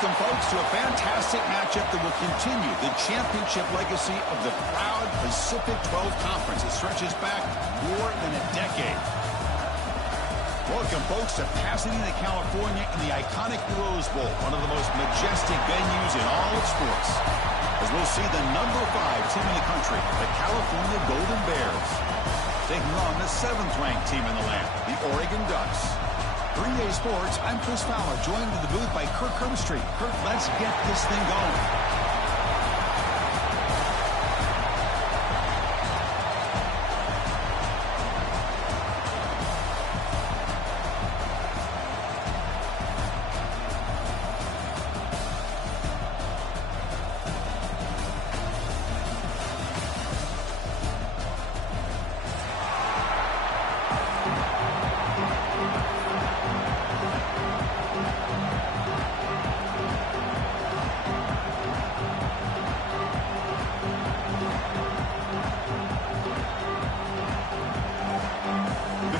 Welcome, folks, to a fantastic matchup that will continue the championship legacy of the proud Pacific 12 Conference. It stretches back more than a decade. Welcome, folks, to Pasadena, California in the iconic Rose Bowl, one of the most majestic venues in all of sports. As we'll see the #5 team in the country, the California Golden Bears, taking on the 7th-ranked team in the land, the Oregon Ducks. 3A Sports, I'm Chris Fowler, joined in the booth by Kirk Herbstreit. Kirk, let's get this thing going.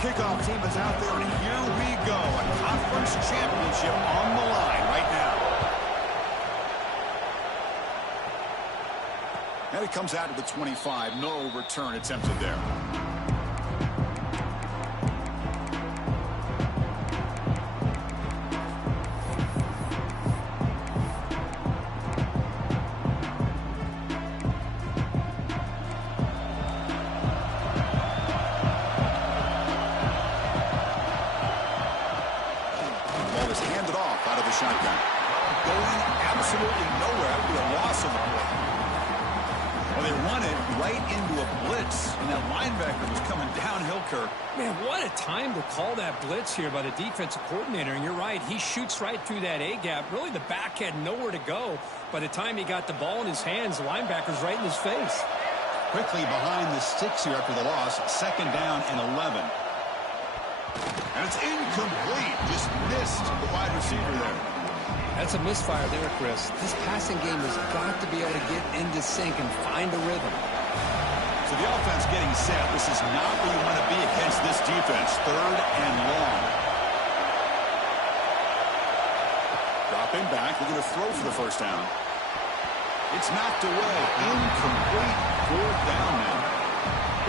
Kickoff team is out there, and here we go. A conference championship on the line right now. And it comes out to the 25. No return attempted there. Shotgun. Going absolutely nowhere. That would be a loss of the play. Well, they run it right into a blitz, and that linebacker was coming downhill, Kirk. Man, what a time to call that blitz here by the defensive coordinator. And you're right, he shoots right through that A-gap. Really, the back had nowhere to go. By the time he got the ball in his hands, the linebacker's right in his face. Quickly behind the sticks here after the loss. 2nd down and 11. And it's incomplete. Just missed the wide receiver there. That's a misfire there, Chris. This passing game has got to be able to get into sync and find a rhythm. So the offense getting set. This is not where you want to be against this defense. 3rd and long. Dropping back. We're going to throw for the 1st down. It's knocked away. Incomplete. 4th down now.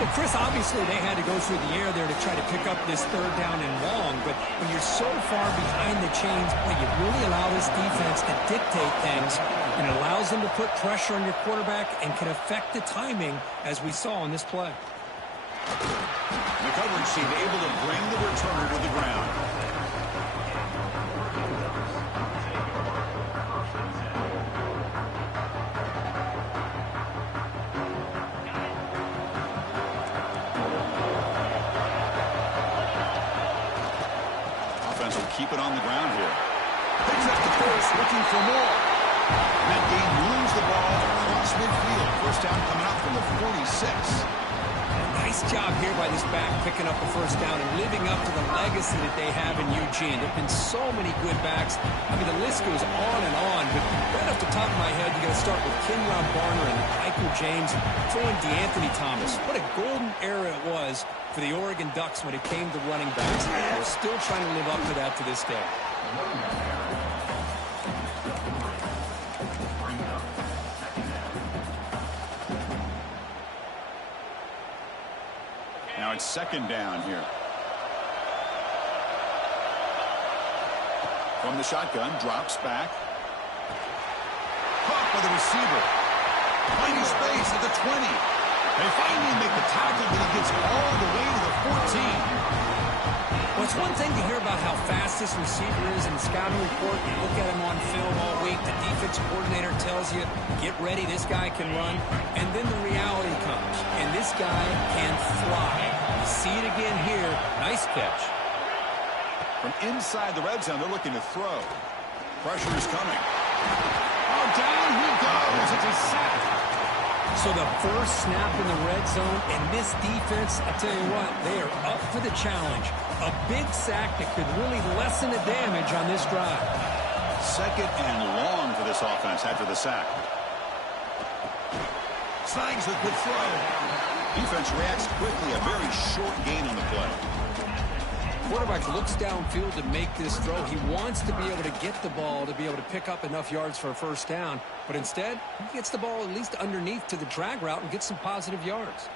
Well, Chris, obviously they had to go through the air there to try to pick up this 3rd down and long, but when you're so far behind the chains, you really allow this defense to dictate things, and it allows them to put pressure on your quarterback and can affect the timing, as we saw in this play. The coverage team able to bring the returner to the ground. Keep it on the ground here. Picks up the course, looking for more. And that game moves the ball across midfield. 1st down coming out from the 46. Nice job here by this back, picking up the 1st down and living up to the legacy that they have in Eugene. There have been so many good backs. I mean, the list goes on and on, but right off the top of my head, you got to start with Kenyon Barner and Michael James, throwing DeAnthony Thomas. What a golden era it was for the Oregon Ducks when it came to running backs. They're still trying to live up to that to this day. Now it's 2nd down here. From the shotgun, drops back. Caught by the receiver. Finding space at the 20. They finally make the tackle, but he gets all the way to the 14. Well, it's one thing to hear about how fast this receiver is in the scouting report. You look at him on film all week. The defensive coordinator tells you, get ready, this guy can run. And then the reality comes, and this guy can fly. You see it again here. Nice catch. From inside the red zone, they're looking to throw. Pressure is coming. Oh, down he goes. It's a sack. So the first snap in the red zone, and this defense, I tell you what, they are up for the challenge. A big sack that could really lessen the damage on this drive. 2nd and long for this offense after the sack. Snags a good throw. Defense reacts quickly. A very short gain on the play. quarterback looks downfield to make this throw. He wants to be able to get the ball to be able to pick up enough yards for a first down. But instead, he gets the ball at least underneath to the drag route and gets some positive yards.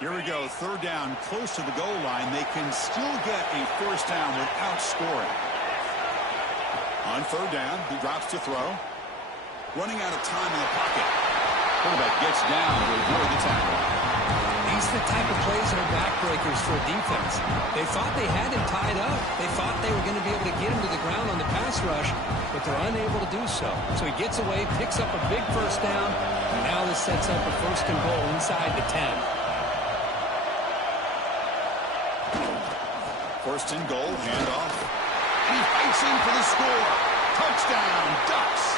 Here we go, third down, close to the goal line. They can still get a first down without scoring. On third down, he drops to throw. Running out of time in the pocket. Quarterback gets down to avoid the tackle. These are the type of plays that are backbreakers for a defense. They thought they had him tied up. They thought they were going to be able to get him to the ground on the pass rush, but they're unable to do so. So he gets away, picks up a big first down, and now this sets up a first and goal inside the 10. First and goal, handoff. He fights in for the score. Touchdown, Ducks.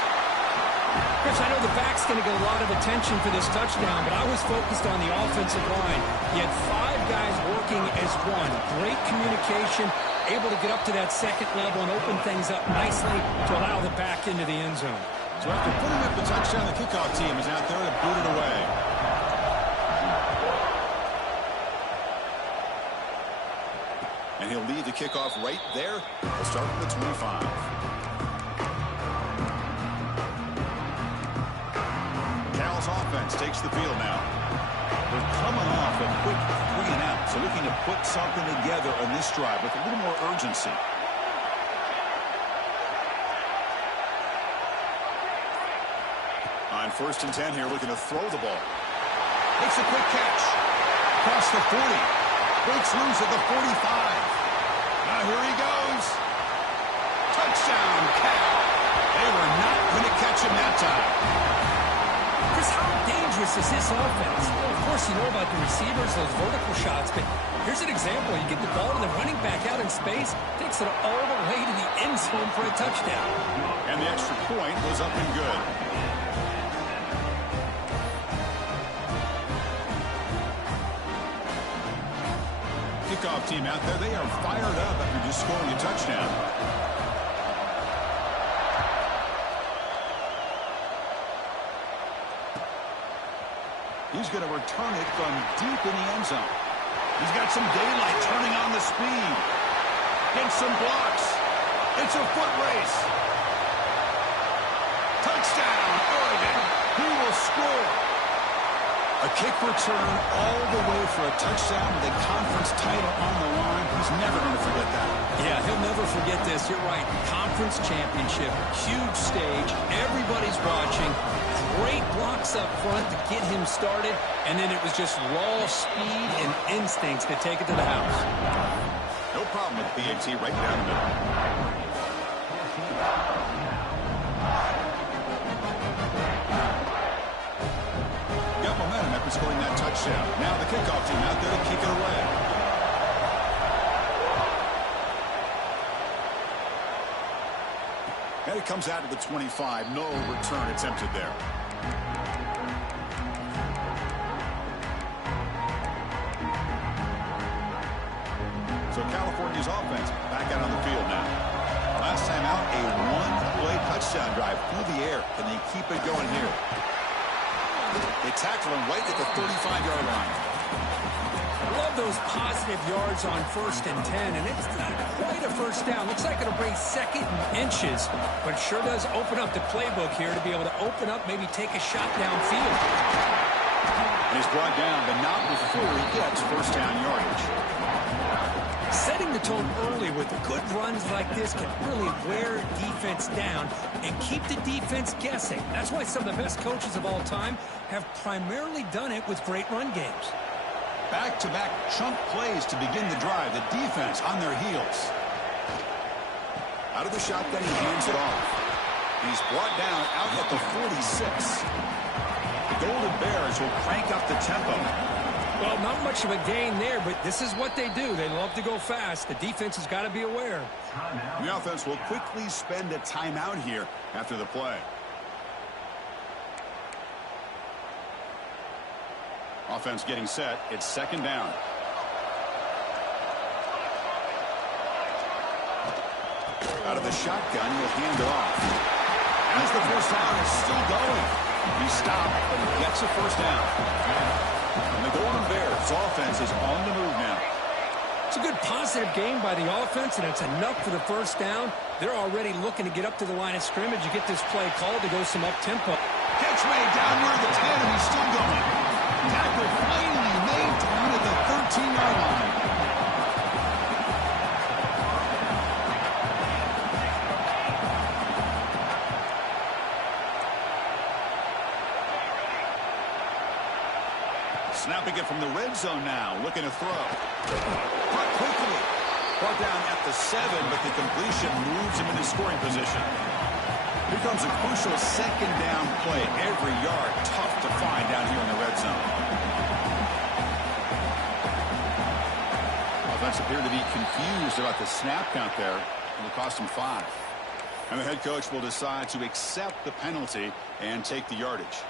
Chris, I know the back's going to get a lot of attention for this touchdown, but I was focused on the offensive line. You had 5 guys working as one. Great communication, able to get up to that second level and open things up nicely to allow the back into the end zone. So after putting up the touchdown, the kickoff team is out there to boot it away. And he'll lead the kickoff right there. We'll start from the 25. Cal's offense takes the field now. They're coming off a quick 3 and out, so looking to put something together on this drive with a little more urgency. On first and 10 here, looking to throw the ball. Makes a quick catch. Across the 40. Breaks loose at the 45. Now here he goes. Touchdown, Cal. They were not going to catch him that time. Chris, how dangerous is this offense? Well, of course, you know about the receivers, those vertical shots, but here's an example. You get the ball to the running back out in space, takes it all the way to the end zone for a touchdown. And the extra point was up and good. Kickoff team out there, they are fired up after just scoring a touchdown. He's going to return it from deep in the end zone. He's got some daylight, turning on the speed. Gets some blocks. It's a foot race. Touchdown, Oregon. He will score. A kick return all the way for a touchdown with a conference title on the line. He's never going to forget that. Yeah, he'll never forget this. You're right. Conference championship, huge stage. Everybody's watching. Great blocks up front to get him started. And then it was just raw speed and instincts to take it to the house. No problem with PAT right down the middle. Got momentum after scoring that touchdown. Now the kickoff team out there to kick it away. And it comes out to the 25. No return attempted there. So California's offense back out on the field now. Last time out, a one-play touchdown drive through the air. Can they keep it going here? They tackle him right at the 35-yard line. I love those positive yards on first and 10, and it's not quite a first down. Looks like it'll bring second and inches, but sure does open up the playbook here to be able to open up, maybe take a shot downfield. And he's brought down, but not before he gets first down yardage. Setting the tone early with good runs like this can really wear defense down and keep the defense guessing. That's why some of the best coaches of all time have primarily done it with great run games. Back-to-back chunk plays to begin the drive. The defense on their heels. Out of the shotgun, he hands it off. He's brought down out at the 46. The Golden Bears will crank up the tempo. Well, not much of a gain there, but this is what they do. They love to go fast. The defense has got to be aware. The offense will quickly spend a timeout here after the play. Offense getting set. It's second down. Out of the shotgun, he'll hand it off. As the first down is still going. He stopped, but he gets a first down. And the Golden Bears offense is on the move now. It's a good positive game by the offense, and it's enough for the first down. They're already looking to get up to the line of scrimmage. You get this play called to go some up-tempo. Catch made down near the 10, and he's still going. Tackle finally made down at the 13-yard line. Snapping it from the red zone now, looking to throw. Caught quickly. Brought down at the 7, but the completion moves him into scoring position. Here comes a crucial second down play. Every yard tough to find down here in the red zone. Offense appeared to be confused about the snap count there. It'll cost him 5. And the head coach will decide to accept the penalty and take the yardage.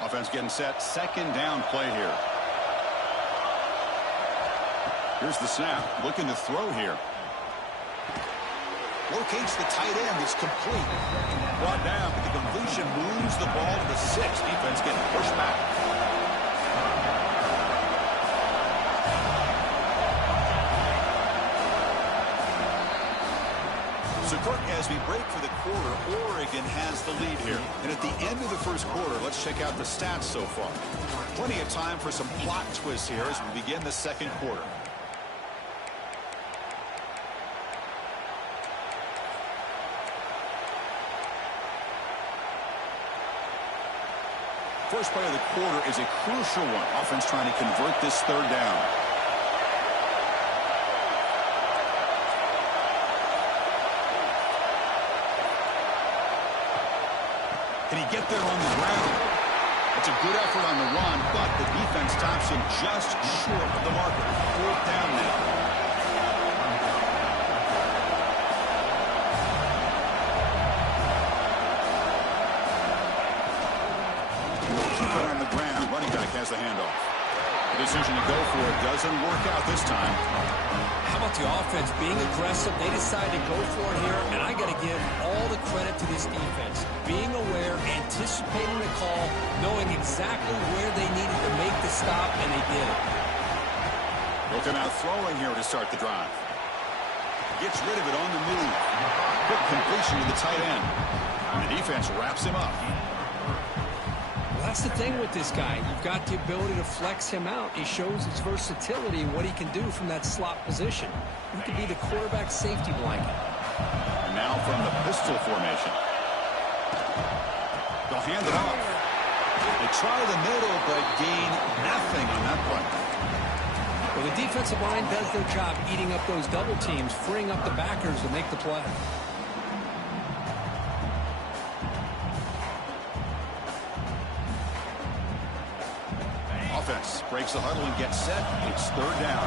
Offense getting set. Second down play here. Here's the snap. Looking to throw here. Locates the tight end. It's complete. Brought down, but the completion moves the ball to the 6. Defense getting pushed back. So, Kirk, as we break for the quarter, Oregon has the lead here. And at the end of the first quarter, let's check out the stats so far. Plenty of time for some plot twists here as we begin the second quarter. First play of the quarter is a crucial one. Offense trying to convert this third down. Can he get there on the ground? It's a good effort on the run, but the defense stops him just short of the marker. Fourth down now. On the ground, running back has the handoff. The decision to go for it doesn't work out this time. How about the offense being aggressive? They decided to go for it here, and I got to give all the credit to this defense. Being aware, anticipating the call, knowing exactly where they needed to make the stop, and they did it. Looking out throwing here to start the drive. Gets rid of it on the move. Quick completion to the tight end. And the defense wraps him up. That's the thing with this guy. You've got the ability to flex him out. He shows his versatility and what he can do from that slot position. He could be the quarterback safety blanket. And now from the pistol formation. They'll hand it off. They try the middle, but gain nothing on that play. Well, the defensive line does their job eating up those double teams, freeing up the backers to make the play. Offense breaks the huddle and gets set. It's third down.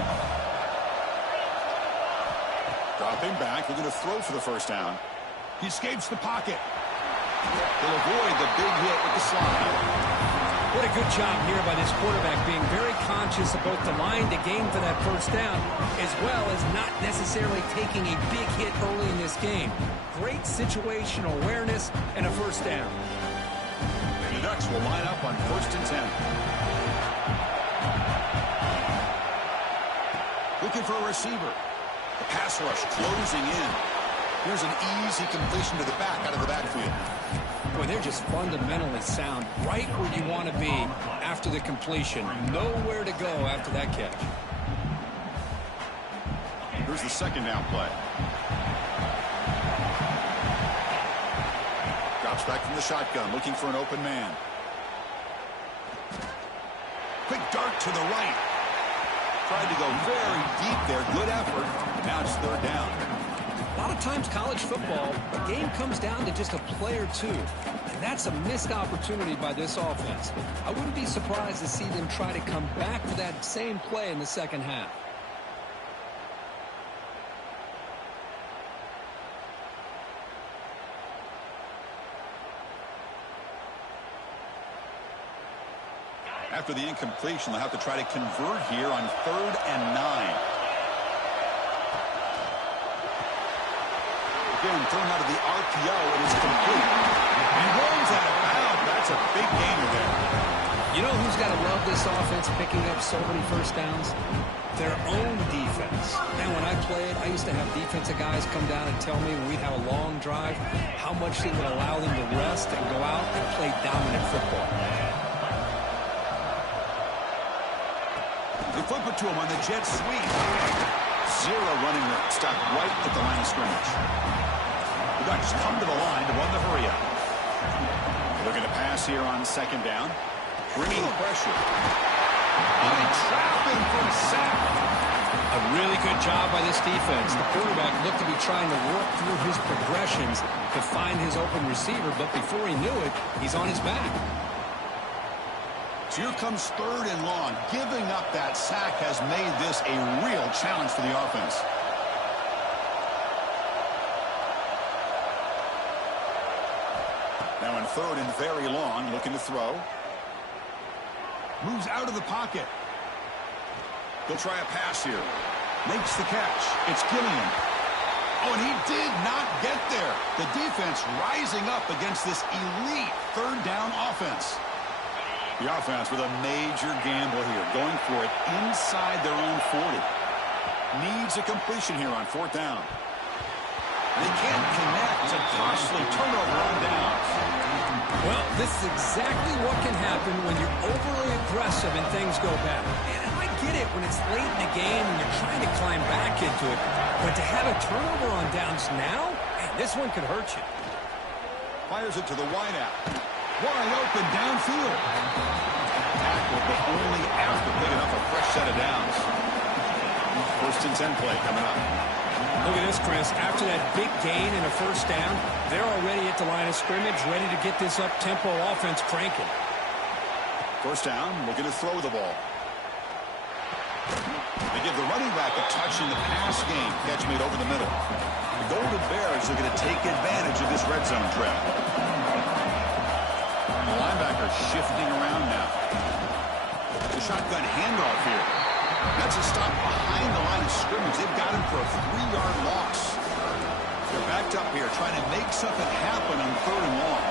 Dropping back, looking to throw for the first down. He escapes the pocket. They'll avoid the big hit with the slide. What a good job here by this quarterback, being very conscious of both the line to gain for that first down, as well as not necessarily taking a big hit early in this game. Great situational awareness and a first down. The Ducks will line up on 1st and 10. Looking for a receiver. The pass rush closing in. Here's an easy completion to the back out of the backfield. Boy, they're just fundamentally sound. Right where you want to be after the completion. Nowhere to go after that catch. Here's the second down play. Drops back from the shotgun, looking for an open man. Quick dart to the right. Tried to go very deep there. Good effort. And now it's third down. A lot of times college football, the game comes down to just a play or two. And that's a missed opportunity by this offense. I wouldn't be surprised to see them try to come back for that same play in the second half. After the incompletion, they'll have to try to convert here on 3rd and 9. Again, thrown out of the RPO, and it's complete. And rolls out of bounds. That's a big gain You know who's got to love this offense picking up so many first downs? Their own defense. Man, when I played, I used to have defensive guys come down and tell me when we'd have a long drive how much they would allow them to rest and go out and play dominant football. They flip it to him on the jet sweep. Zero running room. Stopped right at the line of scrimmage. The Ducks come to the line to run the hurry up. Looking to pass here on second down. Bringing pressure. And they trap him for a sack. A really good job by this defense. The quarterback looked to be trying to work through his progressions to find his open receiver, but before he knew it, he's on his back. So here comes third and long. Giving up that sack has made this a real challenge for the offense. Now in third and very long, looking to throw. Moves out of the pocket. He'll try a pass here. Makes the catch. It's Gilliam. Oh, and he did not get there. The defense rising up against this elite third down offense. The offense with a major gamble here, going for it inside their own 40. Needs a completion here on fourth down. They can't connect. It's a costly turnover on downs. Well, this is exactly what can happen when you're overly aggressive and things go bad. And I get it when it's late in the game and you're trying to climb back into it. But to have a turnover on downs now, man, this one could hurt you. Fires it to the wideout. Wide open downfield. Tackle, but only after picking up a fresh set of downs. First and 10 play coming up. Look at this, Chris. After that big gain and a first down, they're already at the line of scrimmage, ready to get this up-tempo offense cranking. First down, looking to throw the ball. They give the running back a touch in the pass game. Catch made over the middle. The Golden Bears are going to take advantage of this red zone trap. The linebacker shifting around now. The shotgun handoff here. That's a stop behind the line of scrimmage. They've got him for a 3-yard loss. They're backed up here trying to make something happen on third and long.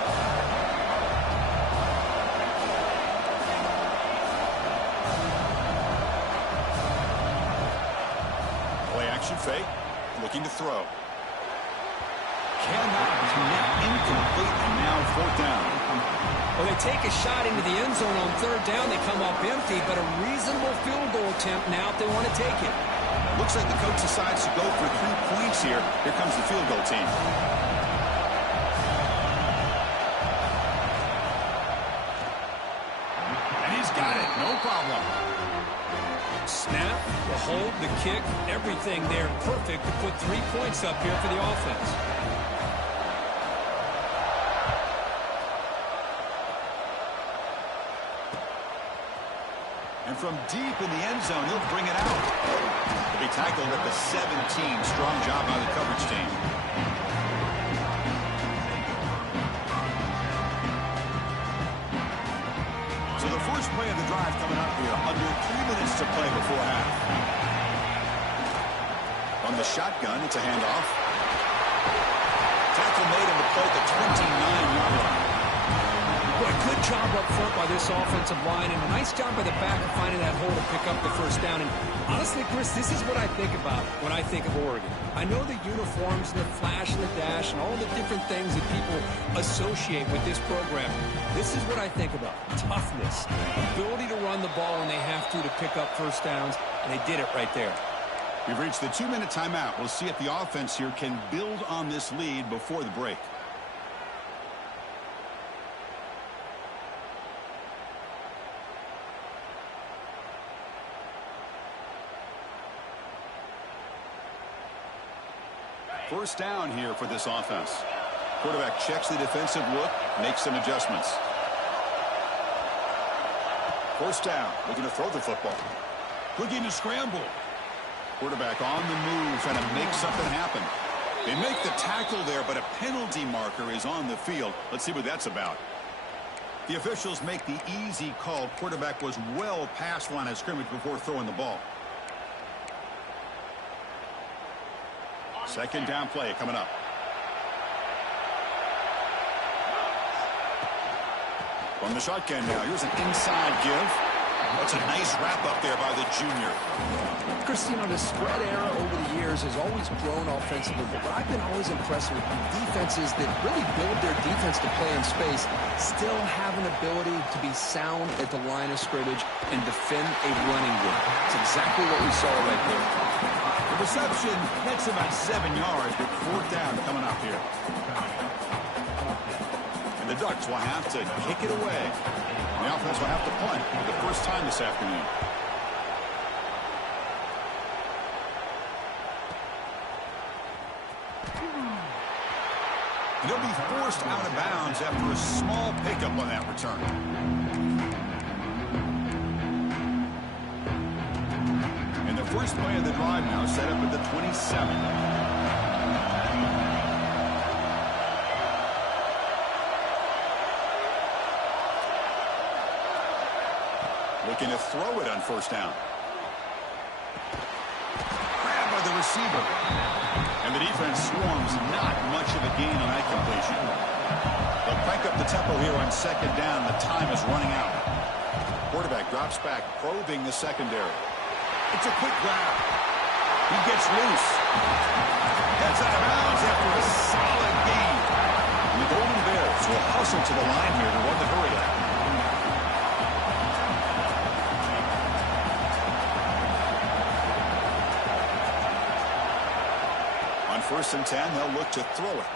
Play action fake. Looking to throw. Cannot connect. Incomplete, and now fourth down. Well, they take a shot into the end zone on third down. They come up empty, but a reasonable field goal attempt now if they want to take it. Looks like the coach decides to go for 3 points here. Here comes the field goal team. And he's got it. No problem. Snap, the hold, the kick, everything there perfect to put 3 points up here for the offense. And from deep in the end zone, he'll bring it out. He'll be tackled at the 17. Strong job by the coverage team. So the first play of the drive coming up here. Under 3 minutes to play before half. On the shotgun, it's a handoff. Tackle made him to play at the 29-yard line. Boy, good job up front by this offensive line, and a nice job by the back of finding that hole to pick up the first down. And honestly, Chris, this is what I think about when I think of Oregon. I know the uniforms and the flash and the dash and all the different things that people associate with this program. This is what I think about. Toughness, ability to run the ball when they have to pick up first downs, and they did it right there. We've reached the 2-minute timeout. We'll see if the offense here can build on this lead before the break. First down here for this offense. Quarterback checks the defensive look, makes some adjustments. First down, looking to throw the football. Looking to scramble. Quarterback on the move, trying to make something happen. They make the tackle there, but a penalty marker is on the field. Let's see what that's about. The officials make the easy call. Quarterback was well past the line of scrimmage before throwing the ball. Second down play coming up. From the shotgun now, here's an inside give. That's a nice wrap-up there by the junior. Chris, you know, the spread era over the years has always grown offensively, but I've been always impressed with defenses that really build their defense to play in space, still have an ability to be sound at the line of scrimmage and defend a running game. It's exactly what we saw right there. The reception nets about 7 yards, but 4th down coming up here. And the Ducks will have to kick it away. The offense will have to punt for the first time this afternoon. And he'll be forced out of bounds after a small pickup on that return. And the first play of the drive now set up at the 27. Looking to throw it on 1st down. Grabbed by the receiver. And the defense swarms, not much of a gain on that completion. They'll crank up the tempo here on 2nd down. The time is running out. Quarterback drops back, probing the secondary. It's a quick grab. He gets loose. Gets out of bounds after a solid gain. And the Golden Bears will hustle to the line here to run the hurry out. On 1st and 10, they'll look to throw it.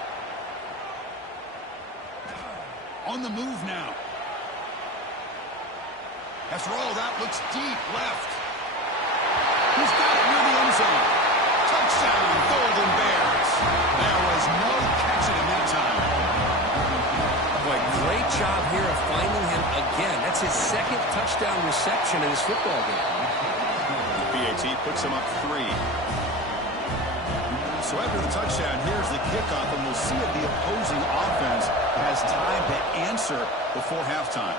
On the move now. After all that, looks deep left. He's got it near the end zone. Touchdown, Golden Bears. There was no catching him that time. Boy, great job here of finding him again. That's his 2nd touchdown reception in his football game. The PAT puts him up 3. So after the touchdown, here's the kickoff, and we'll see if the opposing offense has time to answer before halftime.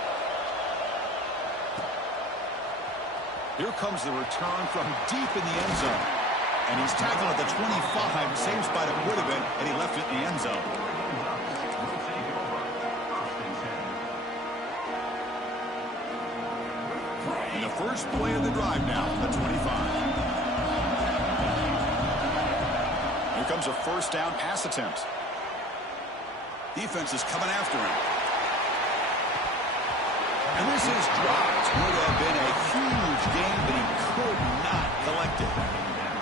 Here comes the return from deep in the end zone. And he's tackled at the 25, same spot it would have been, and he left it in the end zone. And the first play of the drive now, the 25. Here comes a 1st down pass attempt. Defense is coming after him. And this is dropped. Would have been a huge game, but he could not collect it.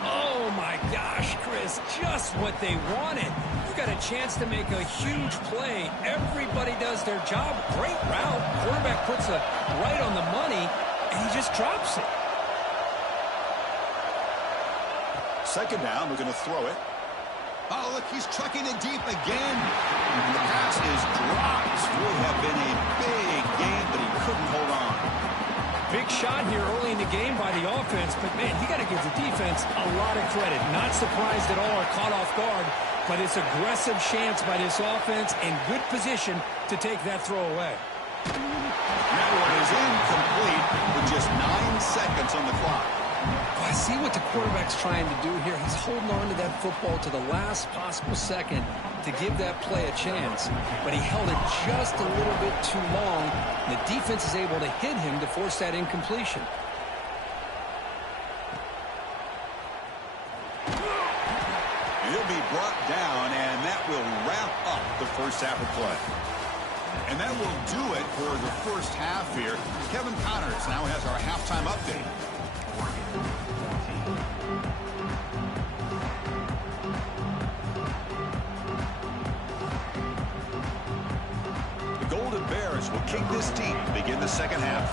Oh, my gosh, Chris, just what they wanted. You got a chance to make a huge play. Everybody does their job. Great route. Quarterback puts it right on the money, and he just drops it. 2nd down, we're going to throw it. Oh, look, he's trucking it deep again. And the pass is dropped. Would have been a big game, but he couldn't hold on. Big shot here early in the game by the offense, but, man, you got to give the defense a lot of credit. Not surprised at all or caught off guard, but it's aggressive chance by this offense and good position to take that throw away. That one is incomplete with just 9 seconds on the clock. I see what the quarterback's trying to do here. He's holding on to that football to the last possible second to give that play a chance. But he held it just a little bit too long. The defense is able to hit him to force that incompletion. And he'll be brought down, and that will wrap up the first half of play. And that will do it for the first half here. Kevin Connors now has our halftime update. The Golden Bears will kick this deep to begin the second half.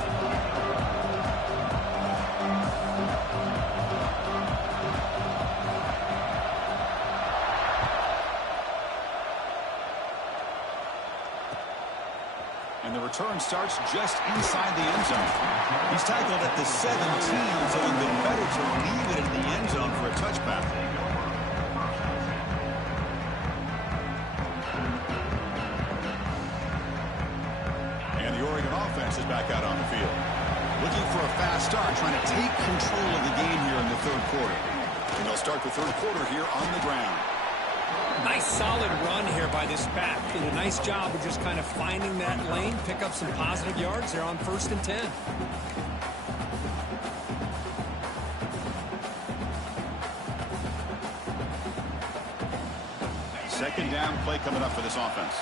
And the return starts just inside the end zone. He's tackled at the 17, so it would have been better to leave it in the end zone for a touchback. And the Oregon offense is back out on the field. Looking for a fast start, trying to take control of the game here in the third quarter. And they'll start the third quarter here on the ground. Nice solid run here by this back. Did a nice job of just kind of finding that lane, pick up some positive yards there on 1st and 10. Second down play coming up for this offense.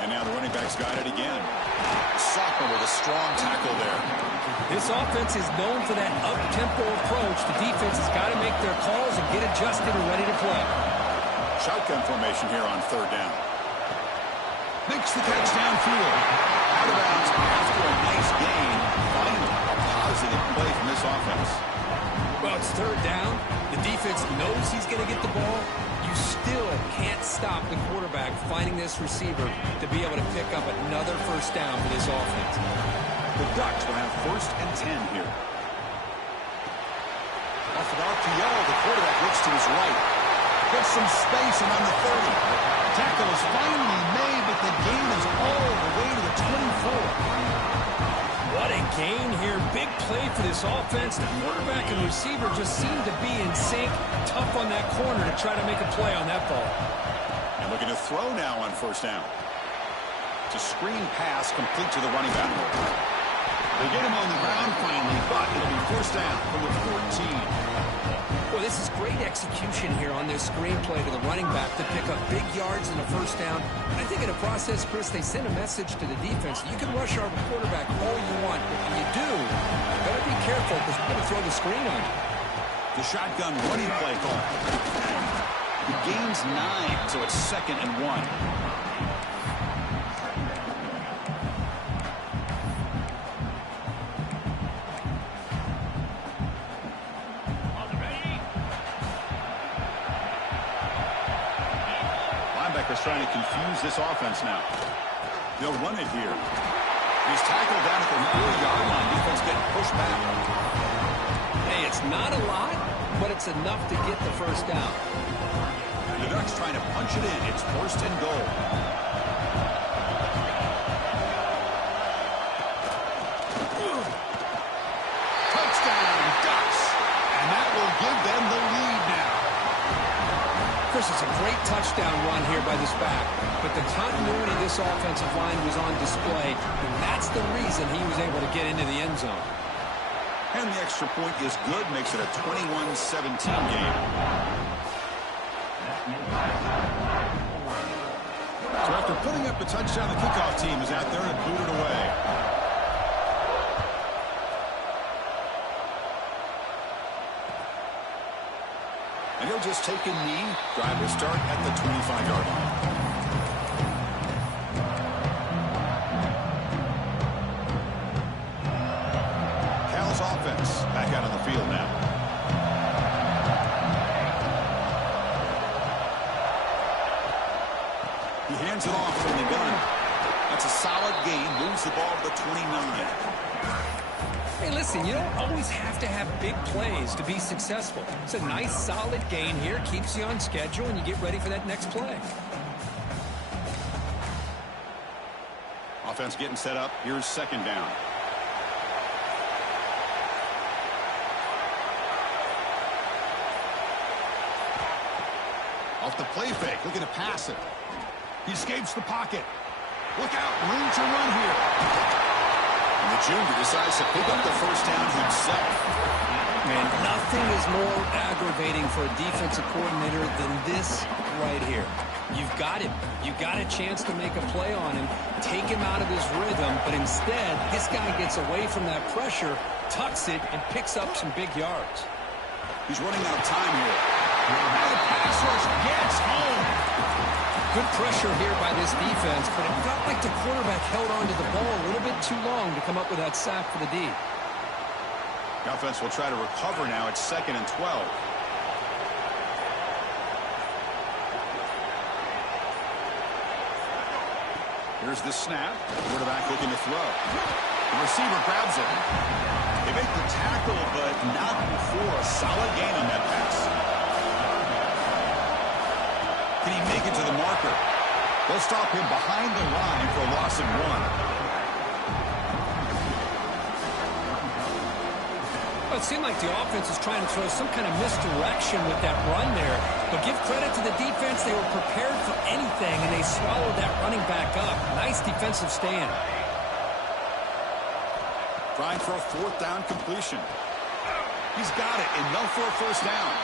And now the running back's got it again. Sophomore with a strong tackle there. This offense is known for that up-tempo approach. The defense has got to make their calls and get adjusted and ready to play. Shotgun formation here on 3rd down. Makes the catch downfield. Out of bounds after a nice gain. Finally, a positive play from this offense. Well, it's 3rd down. The defense knows he's going to get the ball. You still can't stop the quarterback finding this receiver to be able to pick up another 1st down for this offense. The Ducks will have 1st and 10 here. Off an RPO, the quarterback looks to his right. Gets some space around the 30. Tackle is finally made, but the gain is all the way to the 24. What a gain here. Big play for this offense. The quarterback and receiver just seem to be in sync. Tough on that corner to try to make a play on that ball. And looking to throw now on 1st down. It's a screen pass complete to the running back. They get him on the ground finally, but it'll be 1st down from the 14. Well, this is great execution here on this screenplay to the running back to pick up big yards in the 1st down. I think in the process, Chris, they send a message to the defense. You can rush our quarterback all you want, but when you do, you better be careful because we're going to throw the screen on you. The shotgun running play call. He gains 9, so it's 2nd and 1. Trying to confuse this offense now. They'll run it here. He's tackled down at the 4-yard line. Defense getting pushed back. Hey, it's not a lot, but it's enough to get the 1st down. And the Ducks trying to punch it in. It's 1st and goal. Touchdown, Ducks. And that will give them the lead now. Chris, it's a great touchdown run here by this back, but the continuity of this offensive line was on display, and that's the reason he was able to get into the end zone. And the extra point is good, makes it a 21-17 game. So after putting up the touchdown, the kickoff team is out there to boot it away. And he'll just take a knee. Drive will start at the 25-yard line. Cal's offense back out on the field now. He hands it off from the gun. That's a solid gain. Moves the ball to the 29. Hey, listen, you don't always have to have big plays to be successful. It's a nice, solid gain here. Keeps you on schedule, and you get ready for that next play. Offense getting set up. Here's 2nd down. Off the play fake. Looking to pass it. He escapes the pocket. Look out. Room to run here. And the junior decides to pick up the 1st down himself. Man, nothing is more aggravating for a defensive coordinator than this right here. You've got him. You've got a chance to make a play on him, take him out of his rhythm, but instead, this guy gets away from that pressure, tucks it, and picks up some big yards. He's running out of time here. Now the pass rush gets home. Good pressure here by this defense, but it felt like the quarterback held on to the ball a little bit too long to come up with that sack for the D. The offense will try to recover now. It's 2nd and 12. Here's the snap. Quarterback looking to throw. The receiver grabs it. They make the tackle, but not before a solid gain on that pass. Can he make it to the marker? They'll stop him behind the line for a loss of 1. Well, it seemed like the offense was trying to throw some kind of misdirection with that run there. But give credit to the defense. They were prepared for anything, and they swallowed that running back up. Nice defensive stand. Trying for a 4th down completion. He's got it. Enough for a 1st down.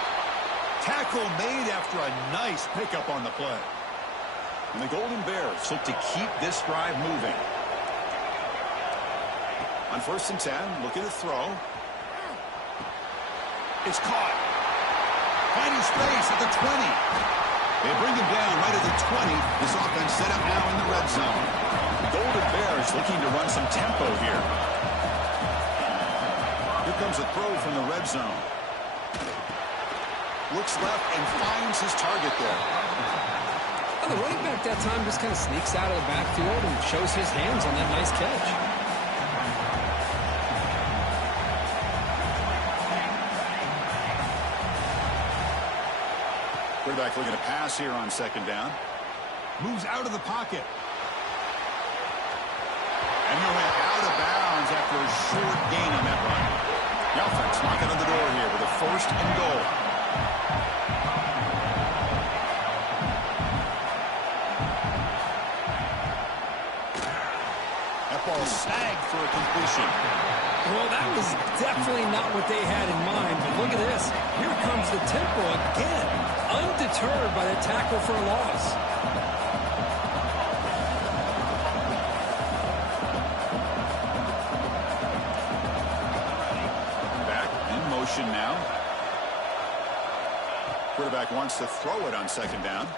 Tackle made after a nice pickup on the play. And the Golden Bears look to keep this drive moving. On 1st and 10, looking to throw. It's caught. Finding space at the 20. They bring him down right at the 20. This offense set up now in the red zone. The Golden Bears looking to run some tempo here. Here comes a throw from the red zone. Looks left and finds his target there. Well, the running back that time just kind of sneaks out of the backfield and shows his hands on that nice catch. Quarterback looking to pass here on 2nd down. Moves out of the pocket. And he went out of bounds after a short gain on that run. The offense knocking on the door here with a 1st and goal. That ball snagged for a completion. Well, that was definitely not what they had in mind, but look at this. Here comes the tempo again, undeterred by the tackle for a loss. Back in motion now. Quarterback wants to throw it on 2nd down.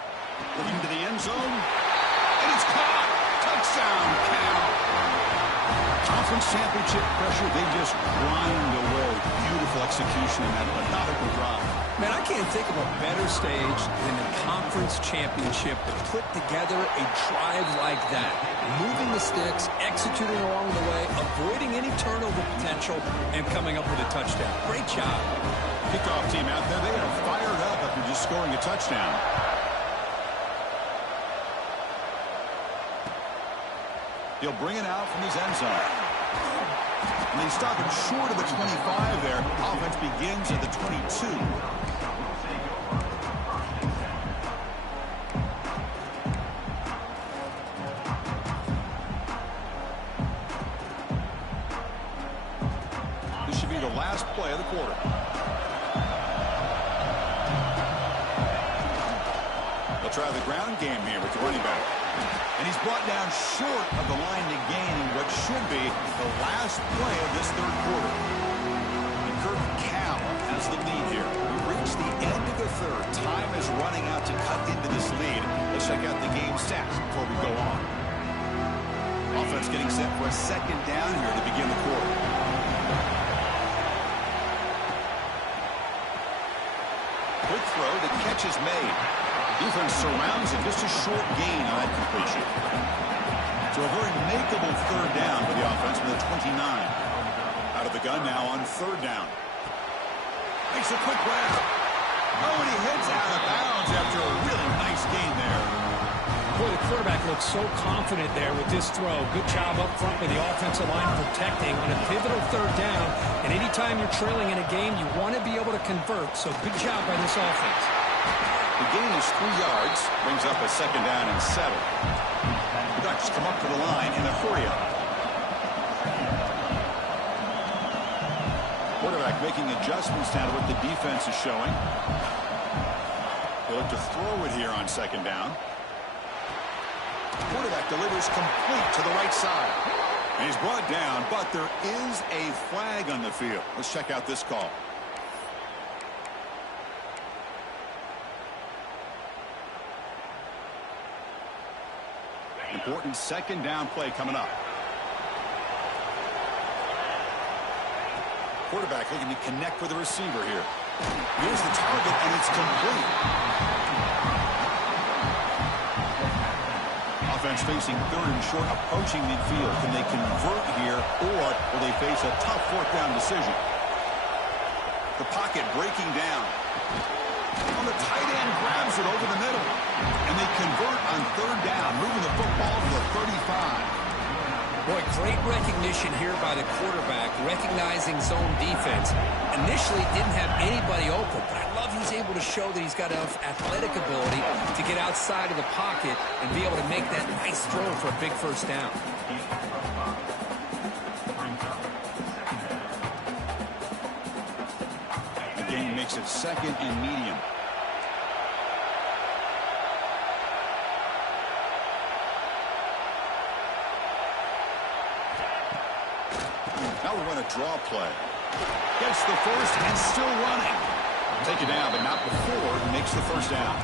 Looking to the end zone. And it's caught. Touchdown, Cal. Conference championship pressure, they just grind away. Beautiful execution in that methodical drive. Man, I can't think of a better stage than the conference championship to put together a drive like that. Moving the sticks, executing along the way, avoiding any turnover potential, and coming up with a touchdown. Great job. Kickoff team out there, they are fired up after just scoring a touchdown. He'll bring it out from his end zone. And they stop him short of the 25 there. Offense begins at the 22. This should be the last play of the quarter. They'll try the ground game here with the running back. And he's brought down short of the line to gain in what should be the last play of this 3rd quarter. And Kirk Cal has the lead here. We've reached the end of the 3rd. Time is running out to cut into this lead. Let's check out the game stats before we go on. Offense getting set for a 2nd down here to begin the quarter. Quick throw, the catch is made. Defense surrounds him, just a short gain on that completion. So a very makeable 3rd down for the offense with a 29. Out of the gun now on 3rd down. Makes a quick grab. Oh, and he heads out of bounds after a really nice gain there. Boy, the quarterback looks so confident there with this throw. Good job up front with the offensive line protecting on a pivotal 3rd down. And anytime you're trailing in a game, you want to be able to convert. So good job by this offense. The gain is 3 yards, brings up a 2nd down and 7. The Ducks come up to the line in a hurry-up. Quarterback making adjustments now to what the defense is showing. They look to throw it here on 2nd down. Quarterback delivers complete to the right side. And he's brought down, but there is a flag on the field. Let's check out this call. Important 2nd down play coming up. Quarterback looking to connect with the receiver here. Here's the target, and it's complete. Offense facing 3rd and short, approaching midfield. Can they convert here, or will they face a tough 4th down decision? The pocket breaking down. On the tight end, grabs it over the middle. And they convert on 3rd down, moving the football to the 35. Boy, great recognition here by the quarterback, recognizing zone defense. Initially didn't have anybody open, but I love he's able to show that he's got enough athletic ability to get outside of the pocket and be able to make that nice throw for a big first down. The game makes it 2nd and medium. Now we run a draw play. Gets the first and still running. Take it down, but not before he makes the first down.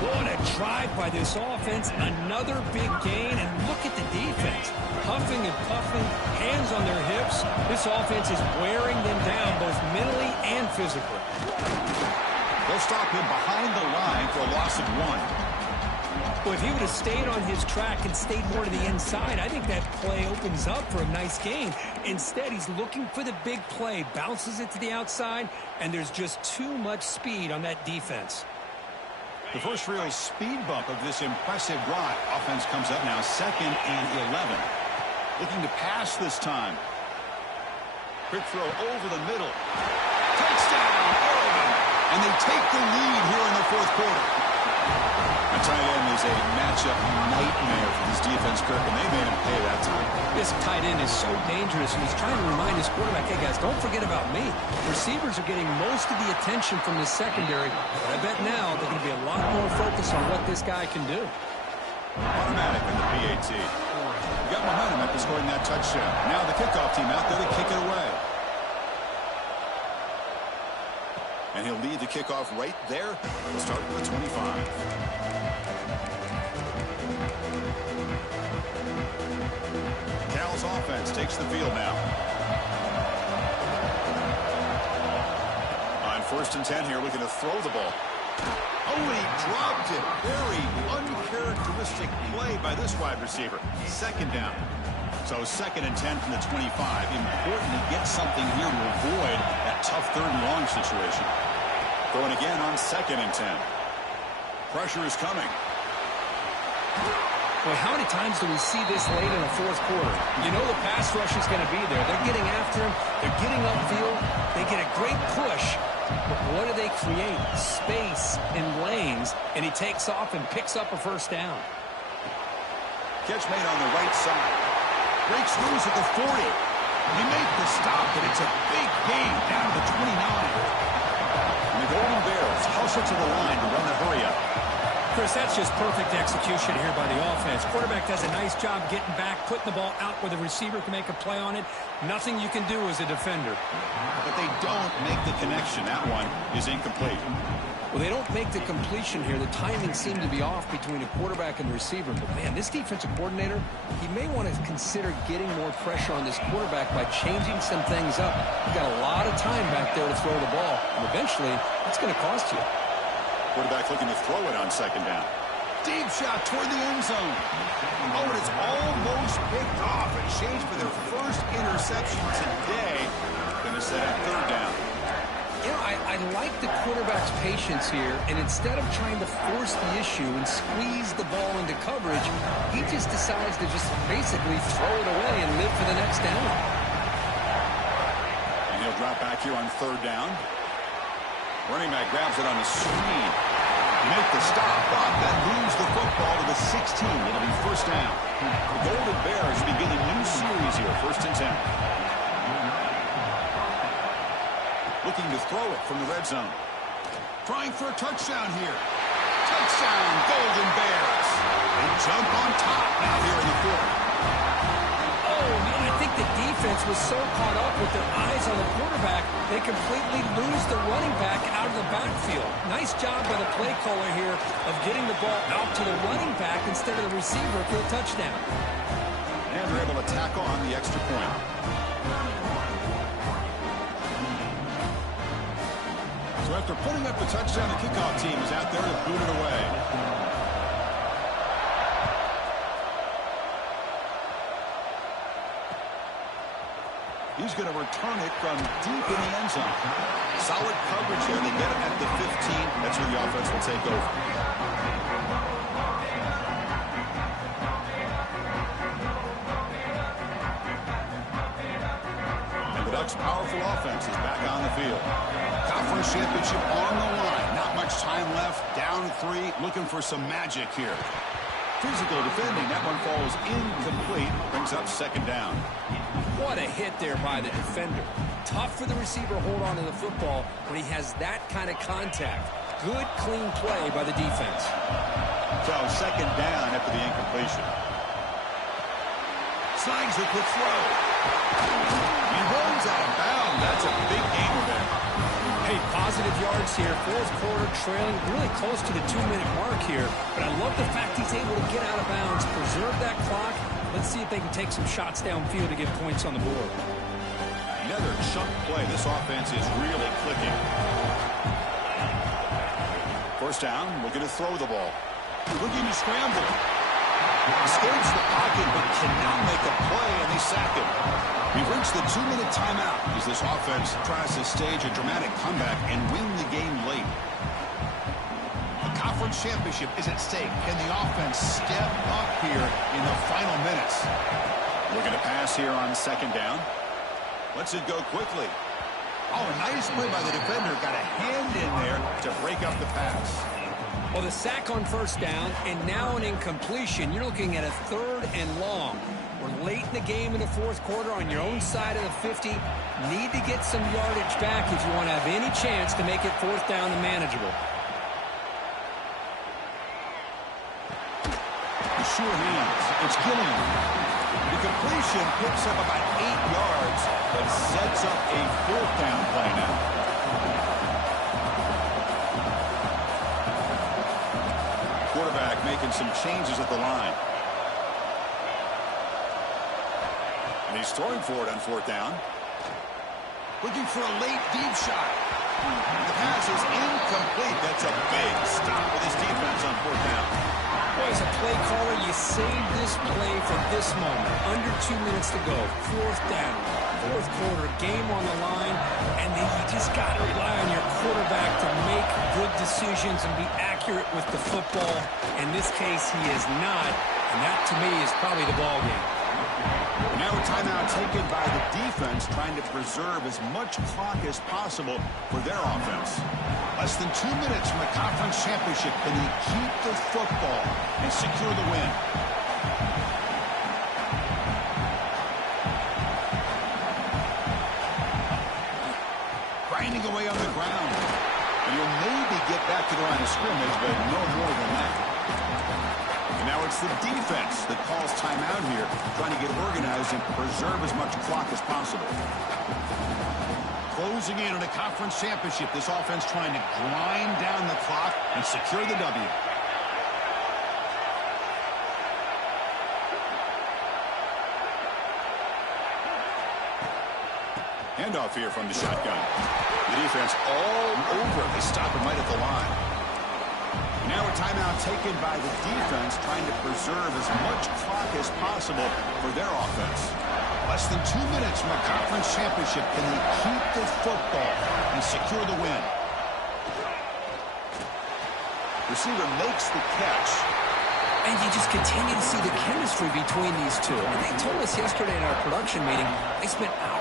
What a drive by this offense. Another big gain, and look at the defense. Huffing and puffing, hands on their hips. This offense is wearing them down both mentally and physically. They'll stop him behind the line for a loss of 1. Well, if he would have stayed on his track and stayed more to the inside, I think that play opens up for a nice gain. Instead, he's looking for the big play, bounces it to the outside, and there's just too much speed on that defense. The first real speed bump of this impressive drive. Offense comes up now 2nd and 11. Looking to pass this time. Quick throw over the middle. Touchdown, Oregon! And they take the lead here in the 4th quarter. A tight end is a matchup nightmare for this defense, Kirk, and they made him pay that time. This tight end is so dangerous, and he's trying to remind his quarterback, hey, guys, don't forget about me. Receivers are getting most of the attention from the secondary, but I bet now they're going to be a lot more focused on what this guy can do. Automatic in the PAT. We got momentum after scoring that touchdown. Now the kickoff team out there to kick it away. And he'll lead the kickoff right there. We'll start with the 25. Cal's offense takes the field now. On 1st and 10 here, looking to throw the ball. Oh, and he dropped it. Very uncharacteristic play by this wide receiver. 2nd down. So 2nd and 10 from the 25. Important to get something here to avoid that tough 3rd and long situation. Going again on 2nd and 10. Pressure is coming. Boy, how many times do we see this late in the 4th quarter? You know the pass rush is going to be there. They're getting after him. They're getting upfield. They get a great push. But what do they create? Space in lanes. And he takes off and picks up a first down. Catch made on the right side. Breaks loose at the 40. They make the stop, but it's a big gain down to the 29. And the Golden Bears hustle to the line to run the hurry up. Chris, that's just perfect execution here by the offense. Quarterback does a nice job getting back, putting the ball out where the receiver can make a play on it. Nothing you can do as a defender. But they don't make the connection. That one is incomplete. Well, they don't make the completion here. The timing seemed to be off between the quarterback and the receiver. But, man, this defensive coordinator, he may want to consider getting more pressure on this quarterback by changing some things up. You've got a lot of time back there to throw the ball. And eventually, that's going to cost you. Quarterback looking to throw it on 2nd down. Deep shot toward the end zone. Oh, and it's almost picked off. Exchange for their first interception today. Going to set up 3rd down. You know, I like the quarterback's patience here, and instead of trying to force the issue and squeeze the ball into coverage, he just decides to just basically throw it away and live for the next down. And he'll drop back here on 3rd down. Running back grabs it on the screen. Make the stop, but then lose the football to the 16. It'll be first down. The Golden Bears begin a new series here, 1st and 10. Looking to throw it from the red zone. Trying for a touchdown here. Touchdown, Golden Bears. They jump on top now here in the 4th. Oh, man, I think the defense was so caught up with their eyes on the quarterback, they completely lose the running back out of the backfield. Nice job by the play caller here of getting the ball out to the running back instead of the receiver for a touchdown. And they're able to tackle on the extra point. So after putting up the touchdown, the kickoff team is out there to boot it away. He's going to return it from deep in the end zone. Solid coverage here. They get it at the 15. That's where the offense will take over. Bucs' powerful offense is back on the field. Conference championship on the line. Not much time left. Down 3. Looking for some magic here. Physical defending. That one falls incomplete. Brings up second down. What a hit there by the defender. Tough for the receiver to hold on to the football when he has that kind of contact. Good, clean play by the defense. So second down after the incompletion. Slides with the throw. He runs out of bounds. That's a big gainer there. Hey, positive yards here. Fourth quarter trailing really close to the 2-minute mark here. But I love the fact he's able to get out of bounds, preserve that clock. Let's see if they can take some shots downfield to get points on the board. Another chunk play. This offense is really clicking. First down, looking to throw the ball. Looking to scramble. Escapes the pocket, but cannot make a play, and they sack him. We've reached the 2-minute timeout as this offense tries to stage a dramatic comeback and win the game late. The conference championship is at stake. Can the offense step up here in the final minutes? Looking to pass here on second down. Lets it go quickly. Oh, a nice play by the defender. Got a hand in there to break up the pass. Well, the sack on first down, and now an incompletion. You're looking at a 3rd and long. We're late in the game in the fourth quarter on your own side of the 50. Need to get some yardage back if you want to have any chance to make it fourth down and manageable. The sure hands. It's Gilliam. The completion picks up about 8 yards, but sets up a fourth down play now. Quarterback making some changes at the line. And he's throwing for it on fourth down. Looking for a late deep shot. The pass is incomplete. That's a big stop for this defense on fourth down. Boy, as a play caller, you save this play for this moment. Under 2 minutes to go. Fourth down. Fourth quarter, game on the line. And then you just got to rely on your quarterback to make good decisions and be accurate with the football. In this case, he is not. And that, to me, is probably the ball game. Now a timeout taken by the defense, trying to preserve as much clock as possible for their offense. Less than 2 minutes from the conference championship. Can they keep the football and secure the win? Grinding away on the ground. And he'll maybe get back to the line of scrimmage, but no more than that. And now it's the defense that calls timeout here, trying to get organized and preserve as much clock as possible. Closing in on a conference championship, this offense trying to grind down the clock and secure the W. Handoff here from the shotgun. The defense all over it. They stop him right at the line. Now a timeout taken by the defense, trying to preserve as much clock as possible for their offense. Less than 2 minutes from a conference championship. Can they keep the football and secure the win? Receiver makes the catch. And you just continue to see the chemistry between these two. And they told us yesterday in our production meeting, they spent hours